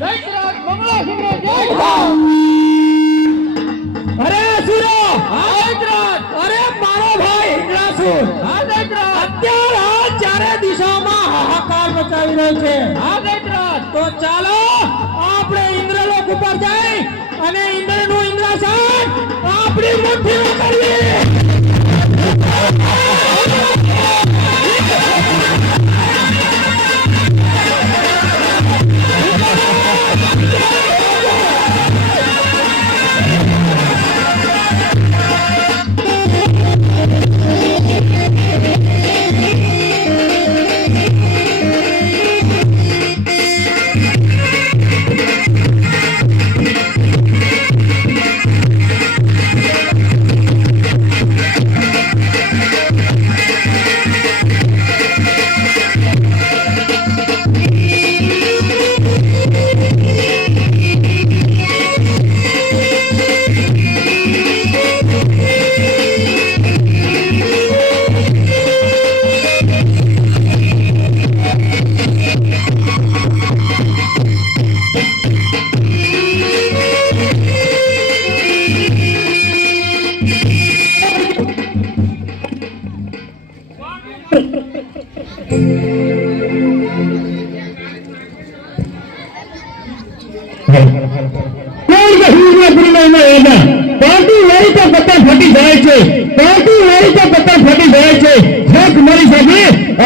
દૈત્યરાજ મંગળાસુરનો જય અરે સુરો હા દૈત્યરાજ અરે મારો ભાઈ ઇન્દ્રાસુર હા દૈત્યરાજ અત્યારે આ ચારે દિશામાં હાહાકાર મચાવી રહ્યો છે હા દૈત્યરાજ તો ચાલો આપણે ઇન્દ્રલોક ઉપર જઈ અને ઇન્દ્રનું ઇન્દ્રાસન આપણી મુઠ્ઠીમાં કરવી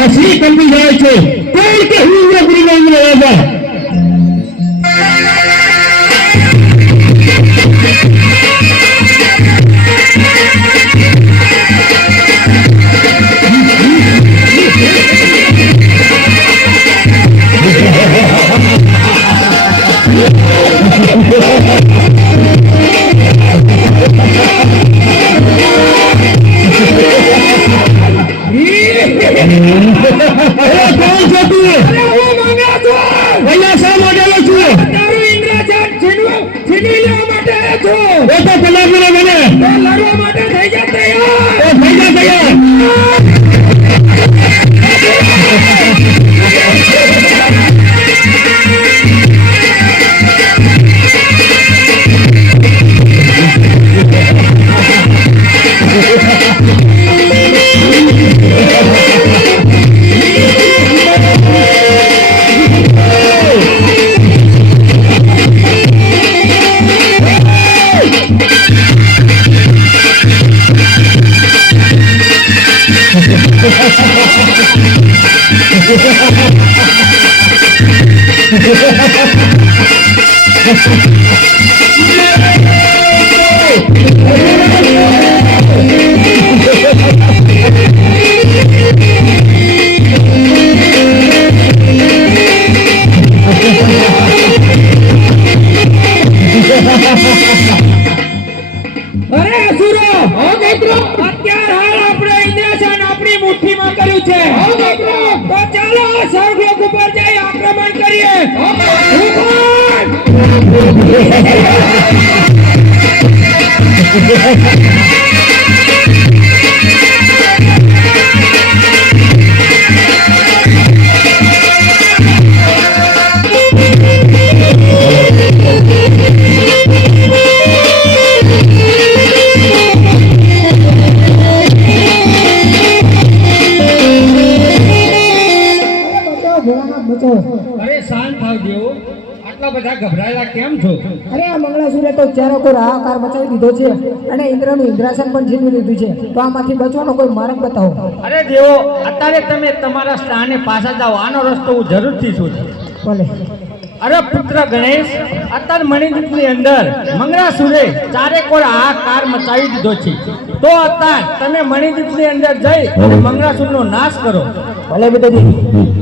શ્રી કંપી જાય છે કોઈ કે હું અરે શાંત થાવ દેવો આટલા બધા ગભરાયેલા કેમ છો અરે આ મંગળાસુરે તો ચારો કોઈ હાહાકાર મચાવી દીધો છે અને ઇન્દ્રનું ઇન્દ્રાસન પણ છીનવી લીધું છે તો આમાંથી બચવાનો કોઈ માર્ગ બતાવો અરે દેવો અત્યારે તમે તમારા સ્થાને પાછા જાઓ આનો રસ્તો હું જરૂરથી છું ભલે અરે પુત્ર ગણેશ અત્યારે મણિદીપની અંદર મંગળાસુરે ચારે કોઈ હાહાકાર મચાવી દીધો છે તો અત્યારે તમે મણિદીપની અંદર જઈ અને મંગળાસુરનો નાશ કરો ભલે બેટા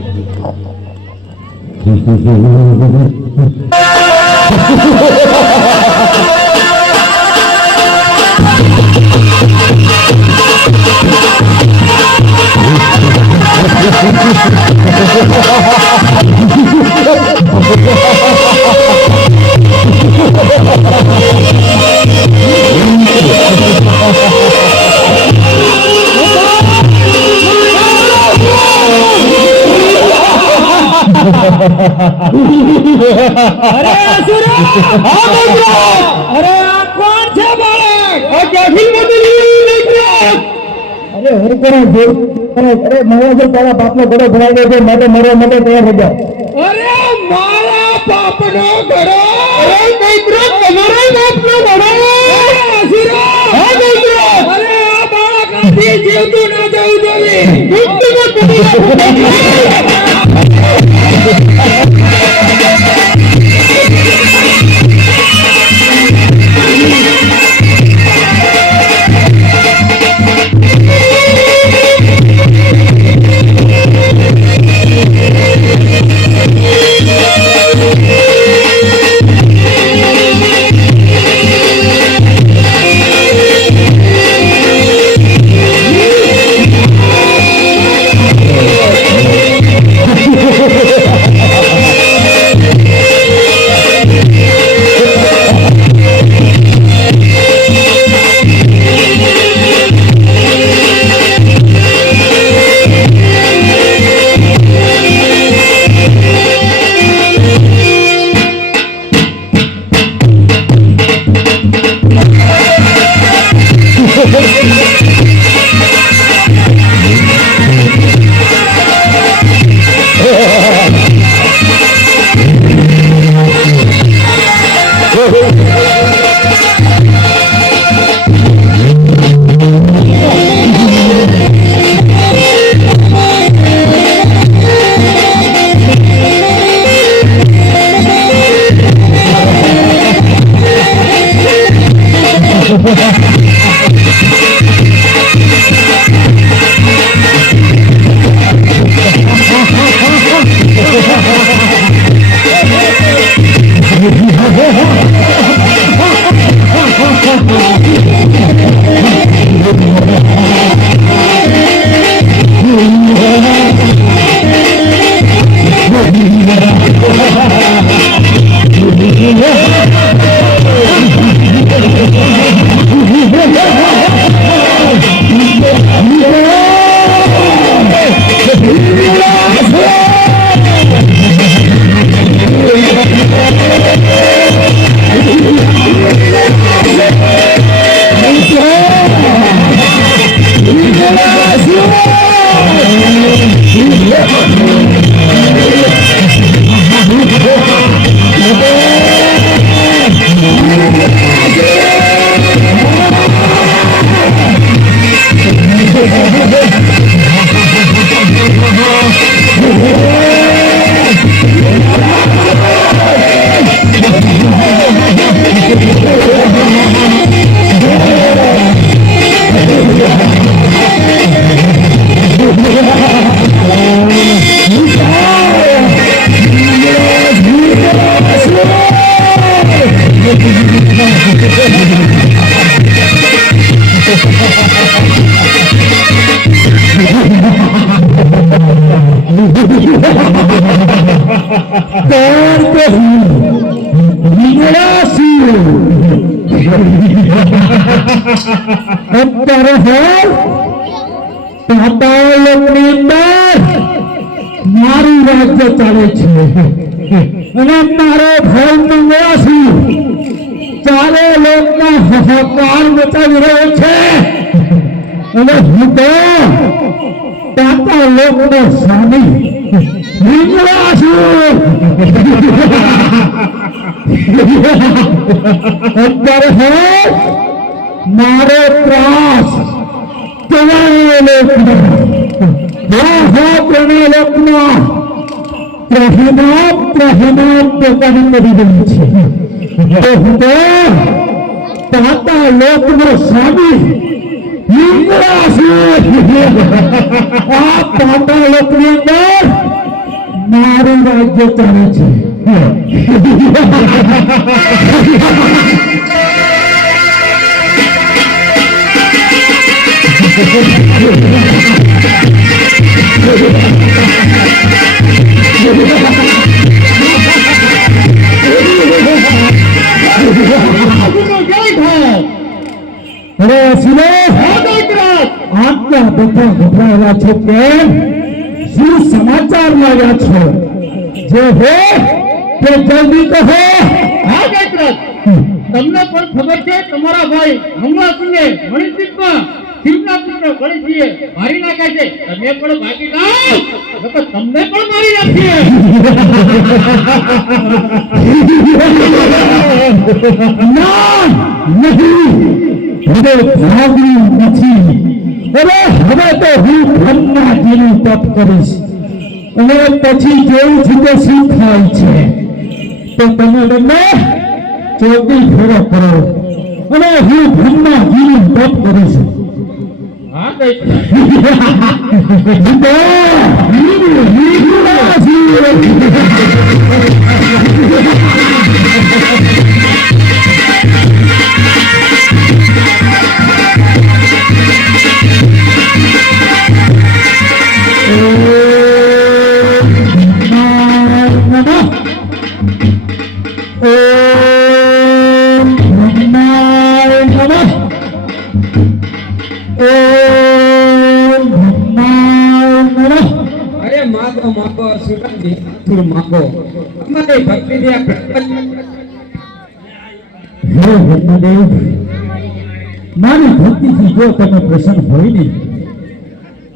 અરે અસુરો! અરે આ કોણ છે બાળક? આ ક્યાંથી બદલી નીકળ્યા? અરે હું કરું ભૂલ અરે મારા જો તારા બાપનો ઘોડો ભરાઈ ગયો છે માટે મરવા માટે તૈયાર થઈ જાઓ. અરે મારા બાપનો ઘોડો! અરે મિત્ર, તમારા બાપનો ઘોડો! અસુરો! હા મિત્ર! અરે આ બાળક આથી જીવતું ના જવું જોઈએ. મૃત્યુનો કબીલો! અત્યારે હાલ પાતાળ લોકની અંદર મારું રાજ્ય ચાલે છે અને તારો ભાઈ મંગળાસુર ચારે લોકના હાહાકાર મચાવી રહ્યો છે અને હું તો પાતાળ લોકનો સ્વામી મંગળાસુર અત્યારે હાલ મારો ત્રાસ પ્રણય લોકમાં પ્રહમાત પોતાની કરી રહી છે તો હું તો પાતાળ લોકનો સ્વામી મંગળાસુર આ પાતાળ લોકની અંદર મારું રાજ્ય ચાલે છે અરે સુનો આટલા બધા ગભરાયેલા છો કેમ શું સમાચાર લાવ્યા છો જે હે તે જલ્દી કહો. હા જયદ્રથ, તમને પણ ખબર છે તમારા ભાઈ મંગળાસિંહે મણિદીપમાં શિવના પુત્ર ગણેશજીએ મારી નાખ્યા છે. તમે પણ ભાગી જાઓ, નકર તમને પણ મારી નાખીએ. ના નહીં, હવે ભાગ્યું નથી. હવે તો હું બ્રહ્માજીનું તપ કરીશ અને પછી જેવું છે તે શું થાય છે તો તમે બંને ચોકી ફેરો કરો અને હું બ્રહ્માજીનું તપ કરીશ. હા જયદ્રથ, અરે માગો માગો સુરંજી થોડું માગો અમારી ભક્તિ દે હે બ્રહ્મદેવ, મારી ભક્તિથી જો તમે પ્રસન્ન હોય ને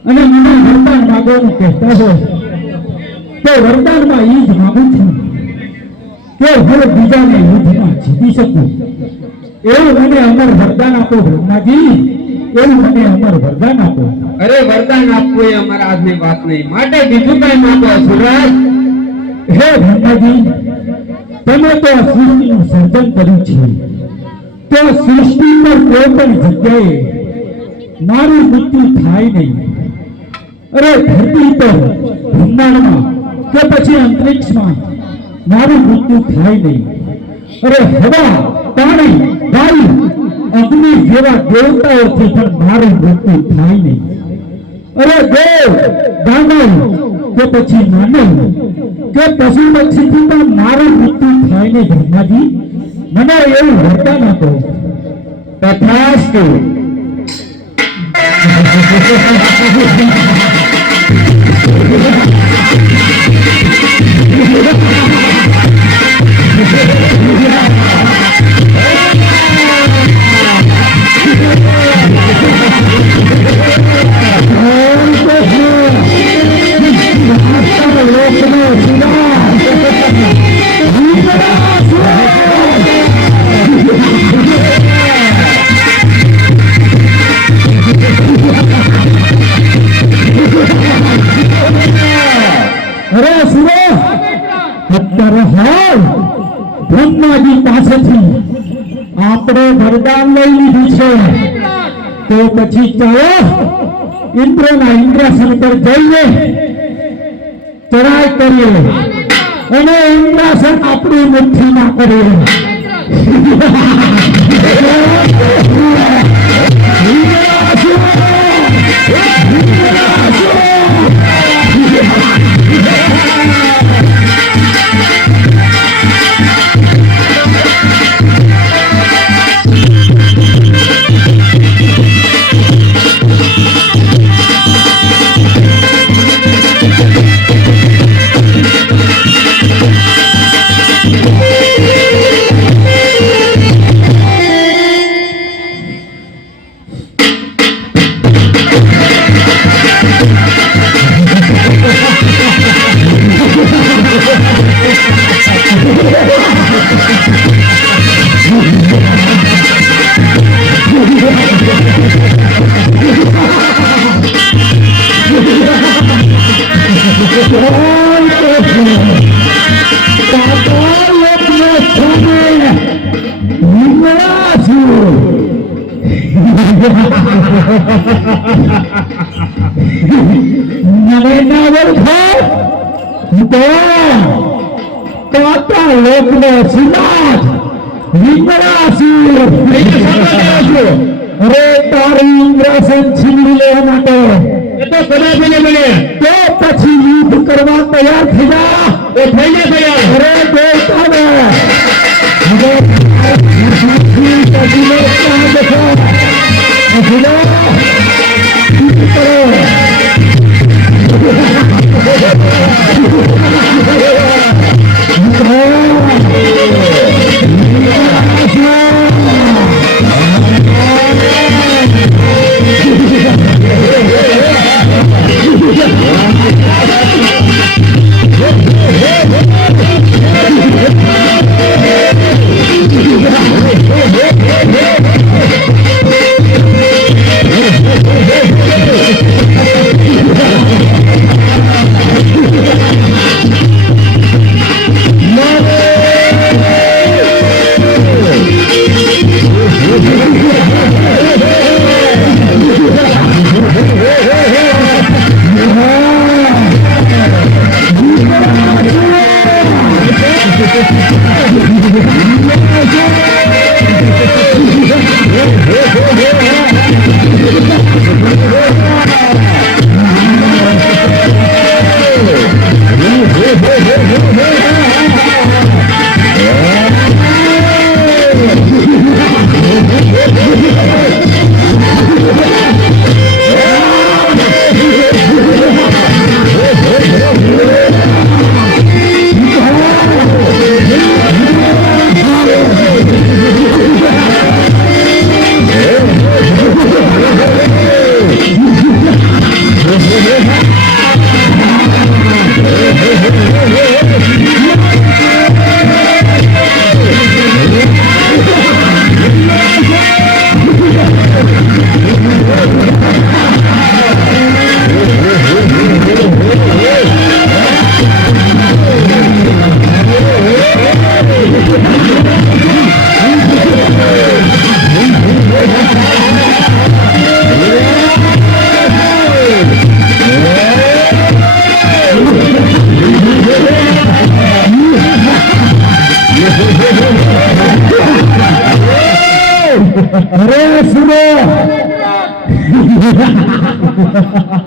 અને મને વરદાન માગવાનું કહેતા હોય તો વરદાનમાં એ જ માગું છું કે હું બીજાને યુદ્ધમાં જીતી શકું. એવું મને અમર વરદાન આપો બ્રહ્માજી, એવું મને અમર વરદાન આપો. અરે વરદાન આપવું એ અમારા આજની વાત નહીં, માટે બીજું કઈ માગો સુરજ. હે બ્રહ્માજી, તમે તો આ સૃષ્ટિનું સર્જન કર્યું છે, તો સૃષ્ટિ પર કોઈ પણ જગ્યાએ મારું મૃત્યુ થાય નહીં. અરે ધરતી પર, બ્રહ્માંડમાં કે પછી અંતરિક્ષમાં મારું મૃત્યુ થાય નહીં. અરે હવા, પાણી, વાયુ, અગ્નિ જેવા દેવતાઓથી પણ મારું મૃત્યુ થાય નહીં. અરે દેવ, દાનવ કે પછી માનવ કે પશુ પક્ષીથી પણ મારું મૃત્યુ થાય નહીં. બ્રહ્માજી, મને એવું વરદાન આપો. તથાસ્તુ. અરે સુરો, અત્યારે હાલ બ્રહ્માજી પાસેથી આપણે વરદાન લઈ લીધું છે, તો પછી ચાલો ઇન્દ્રના ઇન્દ્રાસન પર જઈને ચડાઈ કરીએ અને ઇન્દ્રાસન આપણી મુઠ્ઠીમાં કરીએ. અરે તારી ઇન્દ્રાસન છીનવી લેવા માટે એ તો કદાચ ને બને તો પછી યુદ્ધ કરવા તૈયાર થઈ જા. એ થઈ જા તૈયાર. અરે દેવતાને હવે કરો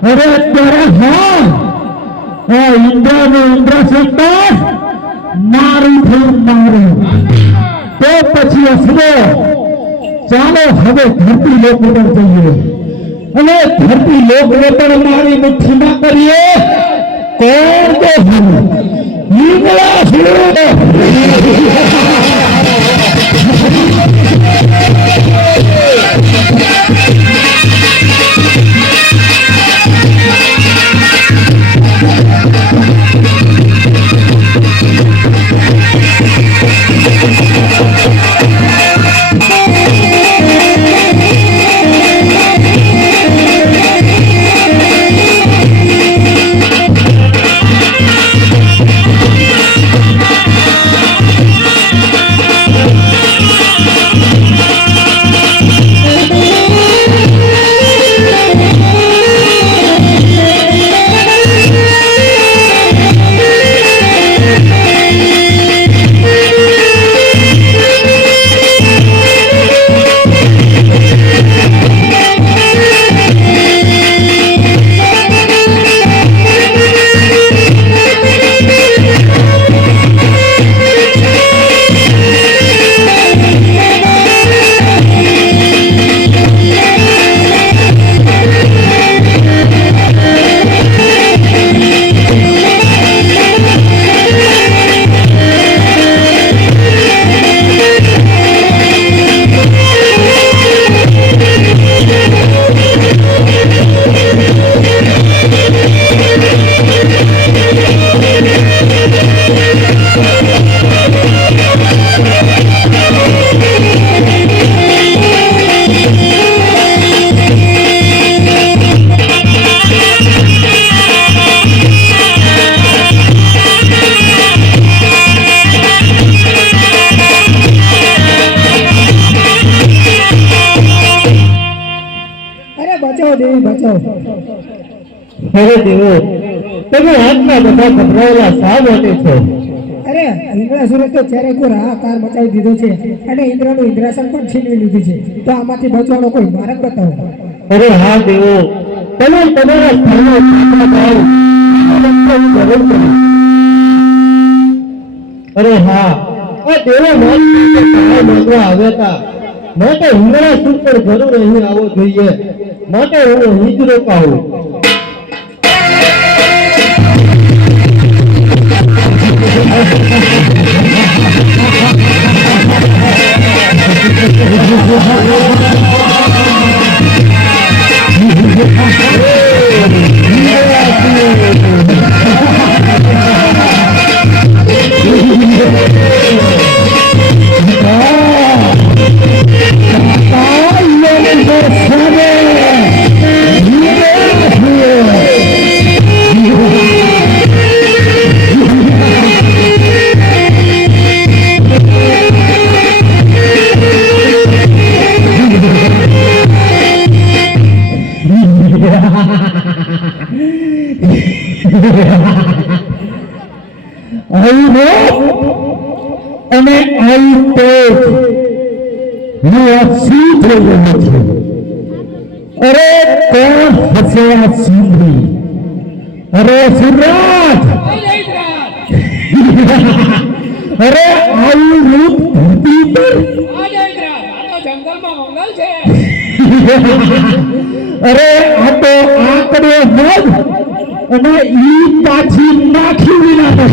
અરે અત્યારે હા ઇન્દ્રાસન મારું થયું મારું તો પછી અસરો ચાલો હવે ધરતી લોક ઉપર જઈએ અને ધરતી લોકને પણ મારી મુઠ્ઠીમાં કરીએ કોણ તો હું અરે દેવો તમે આટલા બધા ગભરાયેલા શા માટે છો? અરે ઇન્દ્રાસુરે તો ચારેકોર હાહાકાર મચાવી દીધો છે અને ઇન્દ્રનું ઇન્દ્રાસન પણ છીનવી લીધું છે. તો આમાંથી બચવાનો કોઈ માર્ગ બતાવો. અરે હા દેવો, તમે તમારા સ્થાને પાછા જાઓ. જરૂર કરો. અરે હા, આ દેવો મારી સહાય માંગવા આવ્યા હતા. માટે ઇન્દ્રાસુર પર જરૂર અહીં આવવો જોઈએ. માટે હું અહીં જ રોકાવું. અને આઈ પેટ હું અસી થઈ રહ્યો છું. અરે કોણ હશે આ સુંદરી? અરે સુરરાજ, અરે આવું રૂપ ધરતી પર? અરે આ તો આંકડો મધ અને ઈ પાછી નાખી વિના.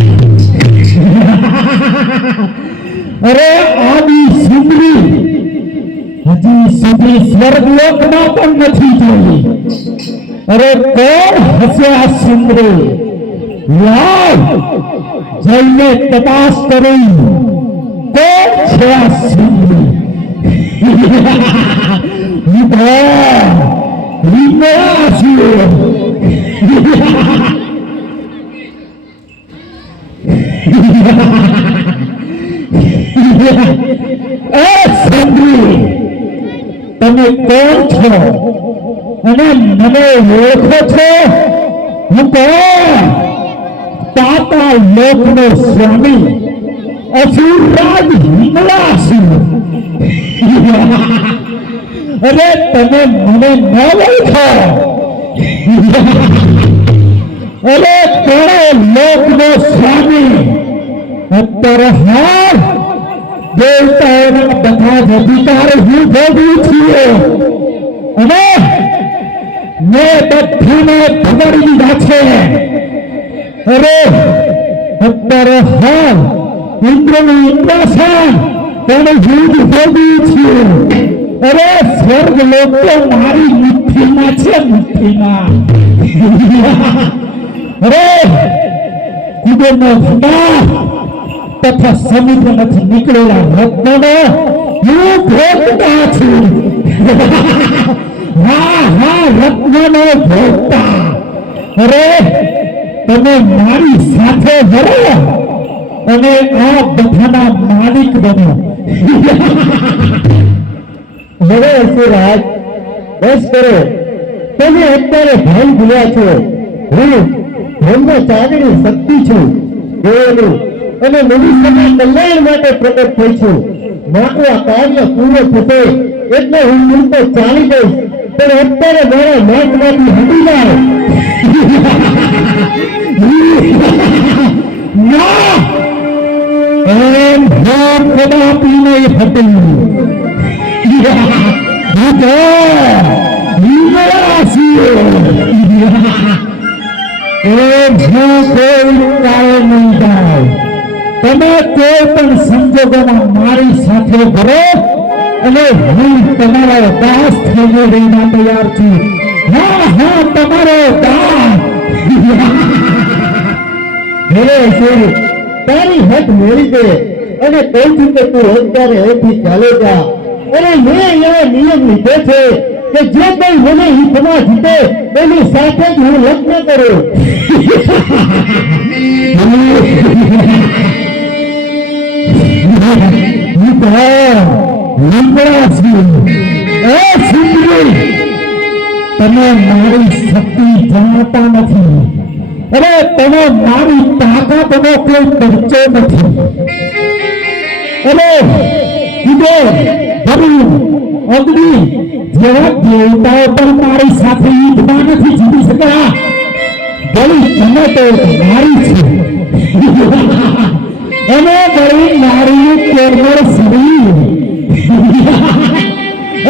અરે આદિ સુંદરી હજી સુધી સ્વર્ગલોકમાં પણ નથી જોઈ. અરે કોણ હશે આ સુંદરી? લાવ જઈને તપાસ કરી કોણ છે આ સુંદરી. તમે કોણ છો અને મને ઓળખો છો? હું કોણ? તાતા લોકનો સ્વામી અસુરરાજ હિમલાસુર. અરે તમે મને ન ઓળખો અરે કોણે લોકનો સ્વામી અત્યારે હાલ દેવતાઓના બધા જ અધિકાર હું ભોગવું છું અને મેં બધાને ભગાડી દીધા છે. અરે અત્યારે હાલ ઇન્દ્રનું ઇન્દ્રાસન તેને હું જ ભોગવું છું. અરે સ્વર્ગ લોક તો મારી મુઠ્ઠીમાં છે, મુઠ્ઠીમાં. અરે કુબેરનો ભંડાર તથા સમુદ્રમાંથી નીકળેલા રત્નોનો હું ભોગતા છું. હા હા, રત્નોનો ભોગતા. અરે તમે મારી સાથે ભરો અને આ બધાના માલિક બનો. હવે અસુરાજ બસ કરો, તમે અત્યારે ભાન ભૂલ્યા છો. હું બ્રહ્મચારીની શક્તિ છું, દેવનું અને મનુષ્યના કલ્યાણ માટે પ્રગટ થઈ છું. મારું આ કાર્ય પૂર્ણ થશે એટલે હું મૂર્તો ચાલી જઈશ, પણ અત્યારે મારા નાકમાંથી હટી જાય. ના, એમ હું કદાપી નહીં હતું. તમે કોઈ પણ સંજોગોમાં મારી સાથે ભરો અને હું તમારો દાસ થઈને રહેવા તૈયાર છું. હા હા, તમારો દાસ. હવે અસુર, તારી હદ મેળી દે અને કહું છું કે તું અત્યારે અહીંથી ચાલે જા. અને મેં એવો નિયમ લીધો છે કે જે કોઈ મને હિતમાં જીતે એની સાથે જ હું લગ્ન કરું. તમે મારી શક્તિ જાણતા નથી. અરે તમે મારી તાકાતનો કોઈ પરિચય નથી. અરે કુબેર, વરુણ, અગ્નિ જેવા દેવતાઓ પણ મારી સાથે યુદ્ધમાં નથી જીતી શક્યા. બળી તમે તો મારી છે અને બળી નારીનું કેળવળ શરીર.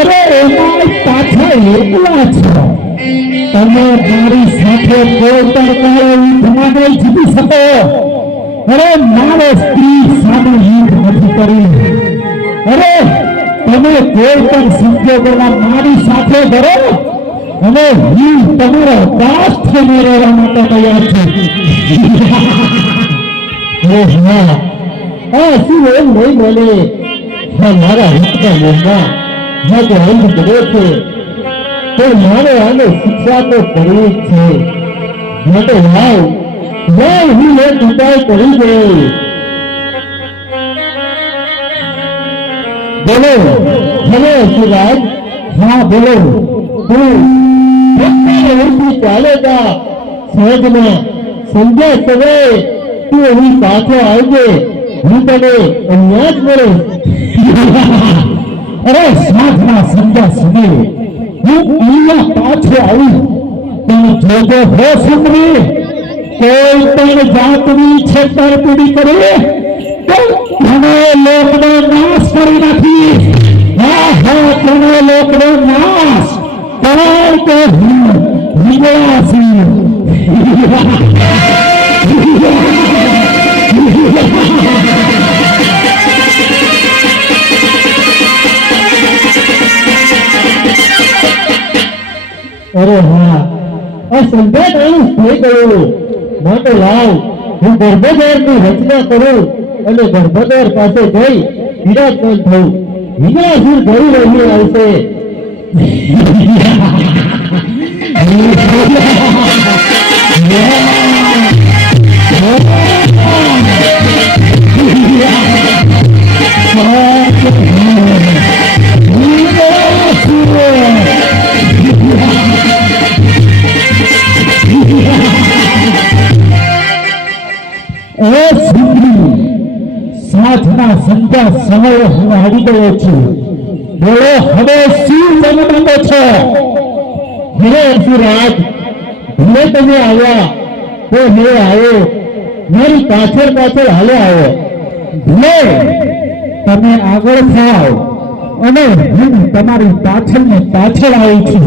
અરે એમાં પાછા એકલા છો. તમે મારી સાથે કોઈ પણ કાળે યુદ્ધમાં નહીં જીતી શકો. અરે મારે સ્ત્રી સામે યુદ્ધ નથી કર્યું. અરે તમે કોઈ પણ સંજોગોમાં મારી સાથે કરો અને હું તમારો દાસ થઈને રહેવા માટે તૈયાર છું. હા, આ શું એમ નહીં બોલે? હા, મારા હિતના મોહમાં હા તો અંધ કર્યો છે, તો મારે આને શિક્ષા તો કરવી જ છે. માટે લાવ હું એક ઉપાય કરી દઉં. બોલો હવે અસુરાજ. હા બોલો. તું અહીંથી ચાલે જા. સહજમાં સંધ્યા સમયે તું અહીં પાછો આવજે, હું તને અહીંયા જ મળીશ. અરે સાધના સંધ્યા સમયે હું અહીંયા પાછો આવું પણ જોજો હો સુંદરી, કોઈ પણ જાતની છેતરપિંડી કરે તો ઘણો લોકનો નાશ કરી નાખી. હા હા, ઘણો લોકનો નાશ. કારણ કે હું વિજયા છું. અરે હા, આ સંધ્યાકાળ થઈ ગયું. માટે લાવ હું ગર્ભદ્વારની રચના કરું અને ગર્ભદ્વાર પાસે જઈ વિરાજમાન થઉં. વિજયાસુર ઘડી રહી આવશે. સાધના સંધ્યા સમયે હું આવી ગયો છું. બોલો હવે શું જન્મ માંગો છો? હે અસુરાજ, ભલે તમે આવ્યા તો હવે આવો, મારી પાછળ પાછળ હાલે આવો. ભલે તમે આગળ થાવ અને હું તમારી પાછળ ને પાછળ આવું છું.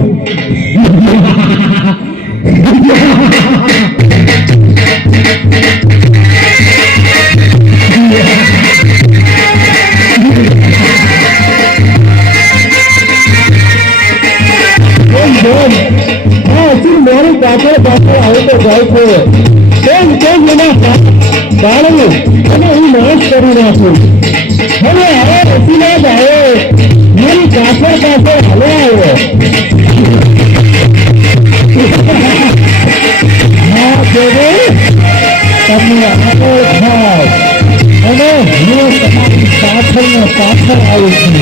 મારી પાછળ પાછળ આવું તો જાય છે. કેમ એના બાળવું અને હું નાશ કરી નાખું. હવે હવે રસીલા જ આવે, મારી પાછળ પાછળ હાલે આવ્યો. હા દેવે, તમે આગળ થાવ અને હું તમારી પાછળ ને પાછળ આવું છું.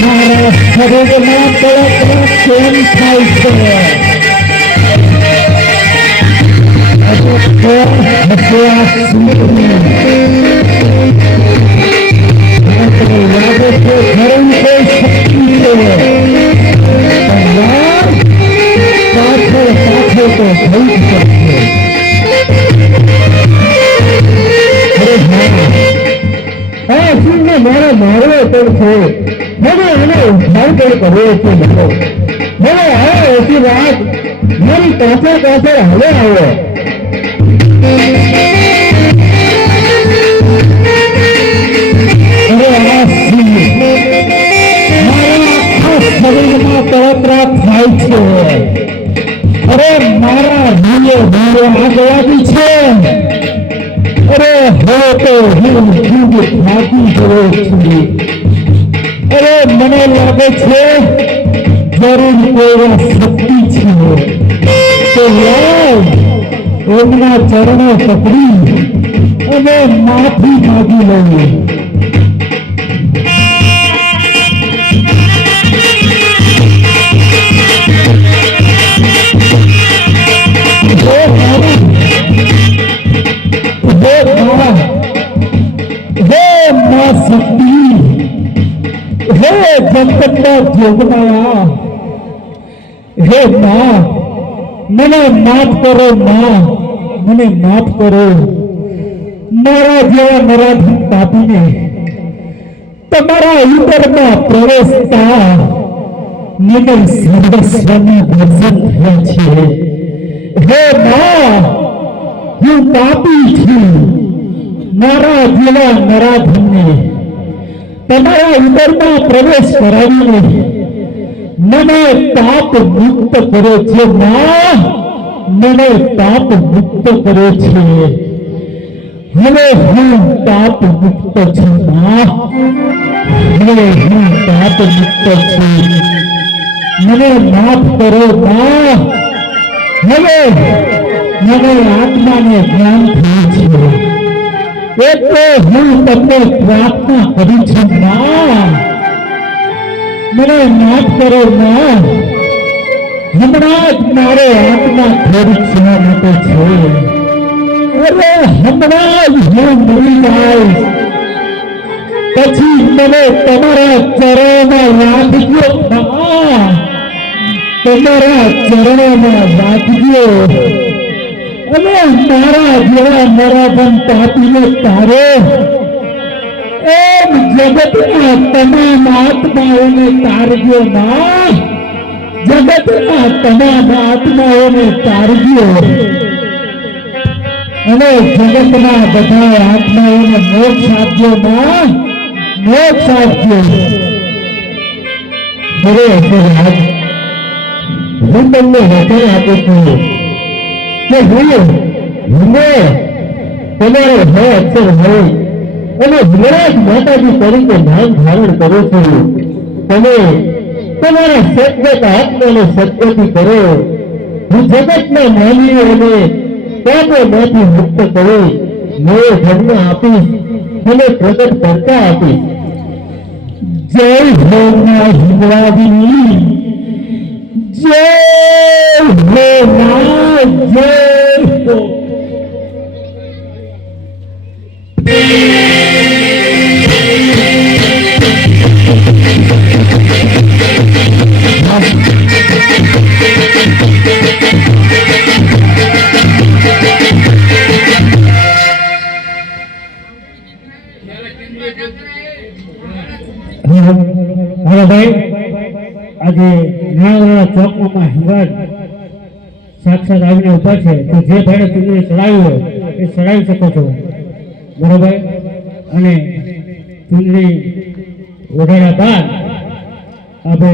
મારા શરીરમાં તડક કેમ થાય છે? લાગે છે ઘણી કોઈ શક્તિ છે, પાછળ પાછળ તો થઈ જ શકશે. મારે મારવો પડશે. મને એને ઉદ્ધાર કરવો છે. મને આવે એસી વાત મારી પાછળ પાછળ હવે આવો. શરીરમાં તળતરા થાય છે. અરે મારા ભાઈએ આગળાવી છે. અરે હો તો હું થાકી ગયો છું. અરે મને લાગે છે જરૂર કોઈ શક્તિ છે તો એમના ચરણો પકડી અને માફી માગી લઈએ. શક્તિ હે જગતના જોગમાયા, હે માં મને માફ કરો. માં મને માફ કરો. મારા જેવા નરાધમ પાપીને તમારા ઉદરમાં પ્રવેશતા મને સર્વસ્વના દર્શન થયા છે. હે માં હું પાપી છું. મારા જેવા નરાધમને તમારા ઉદરમાં પ્રવેશ કરાવીને મને પાપ મુક્ત કરે છે. માં મને પાપ મુક્ત કરે છે. હવે હું પાપ મુક્ત છું. માં હવે હું પાપ મુક્ત છું. મને માફ કરો. માં હવે મને આત્માને જ્ઞાન થયું છે. એટલે હું તમને પ્રાર્થના કરું છું. માં મને માફ કરો. માં હમણાં જ મારે આત્મા થોડીક સમય માટે છે. અરે હમણાં જ હું મરી જાય પછી મને તમારા ચરણોમાં રાખજો. તમારા ચરણોમાં રાખજો અને મારા જેવા નરાધમ પાપીને તારે એમ જગતના તમામ આત્માઓને તારજો. માં જગતના તમામ આત્માઓને તારજો અને જગતના બધા આત્માઓને મોક્ષ આપજો. માં મોક્ષ આપજો. હવે હું તમને વચન આપું છું કે તમારે હે અક્ષર હોય અને હમણાં જ માતાજી તરીકે નામ ધારણ કરો છો. તમે તમારા સદગત આત્માને સદગતિ કરો. હું જગતના માનવીઓને પાપોમાંથી મુક્ત કરો મોં ધર્મ આપીશ અને પ્રગટ કરતા આપીશ. જય હો ના હિંગળાવી, જય હો ના, જય હો. હવે ભાઈ, આજે નાણાવાળા ચોકમાં હિંગળ સાક્ષાત આવીને ઉભા છે, તો જે ભાઈને ચૂંટણી ચડાવી હોય એ ચડાવી શકો છો, બરોબર. અને ચૂંટણી ઓઢાડ્યા બાદ આપણે